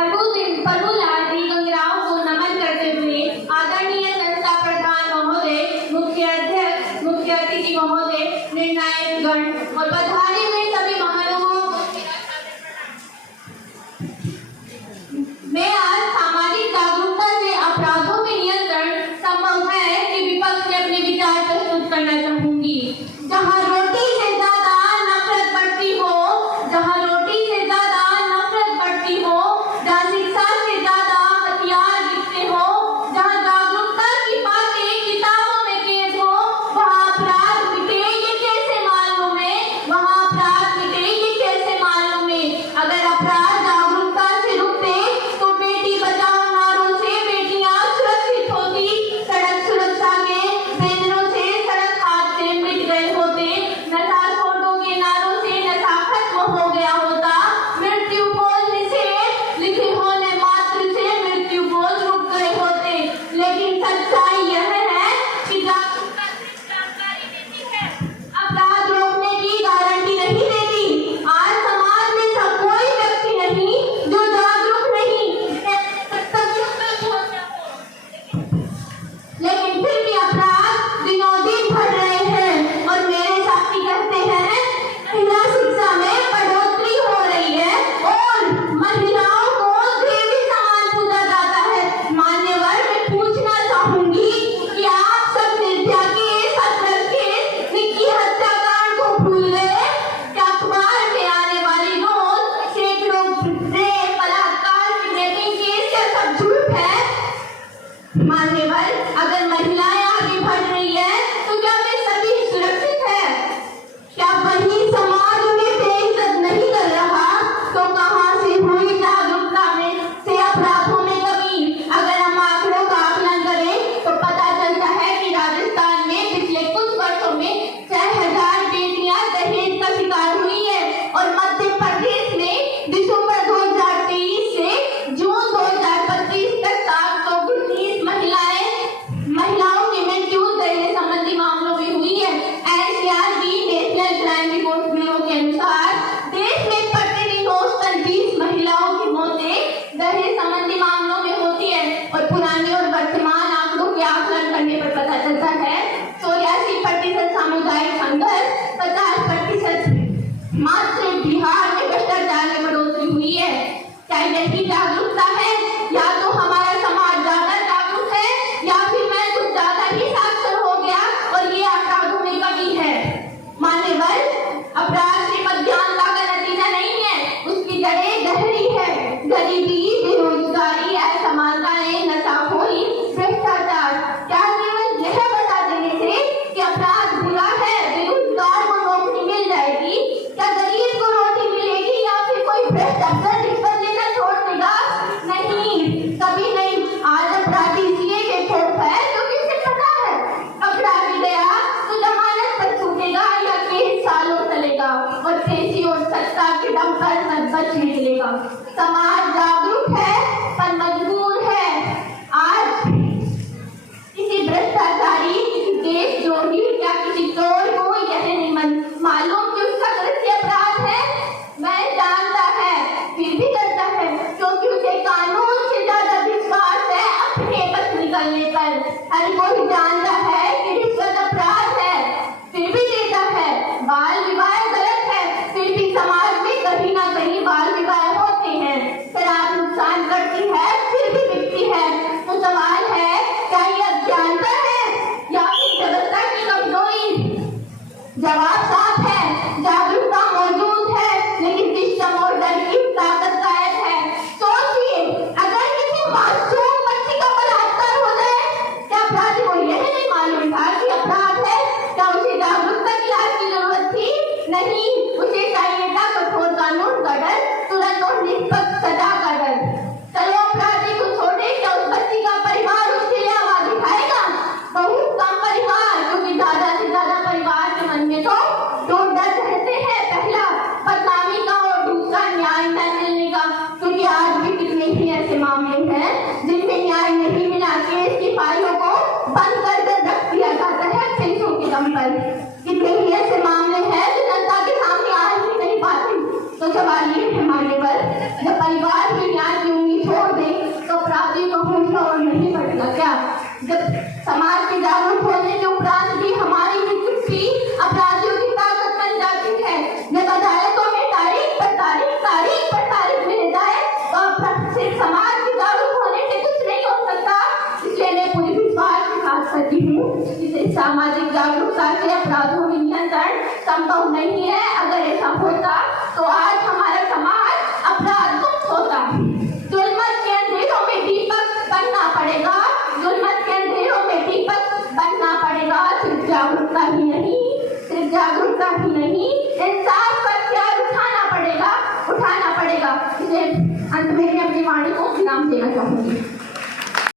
पडुलारी गंगराव को नमन करते हुए आदरणीय संस्था प्रधान महोदय, मुख्य अतिथि महोदय, निर्णायक गण और पधारे हुए सभी महानुभावों को मैं आज सामाजिक जागरूकता से अपराधों में नियंत्रण संभव है कि विपक्ष में अपने विचार प्रस्तुत करना चाहूंगी। जहां रोटी से ज्यादा नफरत बढ़ती हो, जहां रोटी से ज्यादा नफरत बढ़ती हो, जहां शिक्षा से ज्यादा हथियार दिखते हो, जहां जागरूकता की बातें किताबों में कैद हो, वहां अपराध मिटे ये कैसे मालूम है, वहां अपराध मिटे ये कैसे मालूम है। अगर अपराध जागरूकता से रुकते तो बेटी बचाओ नारों से बेटियां सुरक्षित होती, सड़क सुरक्षा के बैनरों से सड़क हादसे मिट गए होते, नशा छोड़ो के नारों से नशा खत्म हो गया होता, मृत्यु बोलने से लिखे होने मात्र से मृत्यु बोल रुक गए होते। लेकिन सच्चाई यह है कि जागरूकता सिर्फ जानकारी देती है, अपराध रोकने की गारंटी नहीं देती। आज समाज में सब कोई व्यक्ति नहीं जो जागरूक नहीं, लेकिन फिर भी अपराध दिनों दिन बढ़ रहे हैं। और मेरे साथी कहते हैं महिला शिक्षा में बढ़ोतरी हो रही है और महिलाओं को देवी समान पूजा जाता है। मान्यवर, मैं पूछना चाहूंगी कि आप सब निर्भया के सत्तर के निक्की हत्याकांड को भूल गए? क्या अखबार में आने वाली रोज सैकड़ों रेप, बलात्कार, किडनैपिंग केस क्या सब झूठ है? मान्यवर, अगर महिलाएं आगे बढ़ रही है तो क्या वे सभी सुरक्षित है? क्या वही समाज उन्हें बेइज्जत नहीं कर रहा? तो कहां से हुई जागरूकता में से अपराधों में कमी? अगर हम आंकड़ों का आकलन करें तो पता चलता है कि राजस्थान में पिछले कुछ वर्षों में 6000 बेटियां दहेज का शिकार हुई है और मध्य प्रदेश में दिसंबर 2023 से जून 2025 तक 719 महिलाओं की मृत्यु दहेज संबंधी मामलों में हुई है। NCRB national crime report bureau के अनुसार देश में प्रतिदिन औसतन 20 महिलाओं की मौतें दहेज संबंधी मामलों में होती है और पुराने और वर्तमान आंकड़ों के आकलन करने पर पता चलता है 84% सामुदायिक संघर्ष, 50% मात्र बिहार में भ्रष्टाचार में बढ़ोतरी हुई है। क्या यही जागरूकता है? या तो हमारा समाज ज्यादा जागरूक है या फिर मैं कुछ ज्यादा ही साक्षर हो गया और ये अपराधों में कमी है। मान्यवर, अपराध सिर्फ अज्ञानता का नतीजा नहीं है, उसकी जड़ें गहरी है। गरीबी, बेरोजगारी, असमानताएं, नशाखोरी, भ्रष्टाचार। क्या केवल यह बता देने से कि अपराध बुरा है बेरोजगार को नौकरी मिल जाएगी? क्या गरीब को रोटी मिलेगी या फिर कोई भ्रष्ट अफसर रिश्वत लेना छोड़ देगा? नहीं, कभी नहीं। आज अपराधी इसलिए बेखौफ है क्योंकि उसे पता है अपराधी गया तो जमानत पर छूटेगा या केस सालों चलेगा और पेशी और सत्ता के दम पर बच निकलेगा। समाज जागरूक है पर मजबूर है। आज किसी भ्रष्टाचारी, किसी देशद्रोही या किसी चोर को यह नहीं मालूम कि उसका कृत्य अपराध है। मैं जानता है, फिर भी करता है क्योंकि उसे कानून से ज्यादा विश्वास है अपने बस निकलने पर। हर कोई जानता है कि रिश्वत अपराध है, फिर भी देता है। बाल विवाह गलत है, फिर भी समाज में कहीं ना कहीं बाल विवाह होते हैं। शराब नुकसान करती है, फिर भी बिकती है। तो सवाल है, क्या ये अज्ञानता है या फिर व्यवस्था की कमजोरी? जवाब साफ है, जागरूकता मौजूद है लेकिन सिस्टम और डर की ताकत गायब है। सोचिए, अगर किसी मासूम बच्ची का बलात्कार हो जाए, क्या अपराधी को यह नहीं संभव नहीं है। अगर ऐसा होता तो आज हमारा समाज अपराध मुक्त होता। जुल्मत के अंधेरों में दीपक बनना पड़ेगा, जुल्मत के अंधेरों में दीपक बनना पड़ेगा। सिर्फ जागरूकता ही नहीं, सिर्फ जागरूकता ही नहीं, इंसाफ का हथियार उठाना पड़ेगा। इसे अंत में अपनी वाणी को विराम देना चाहूंगी।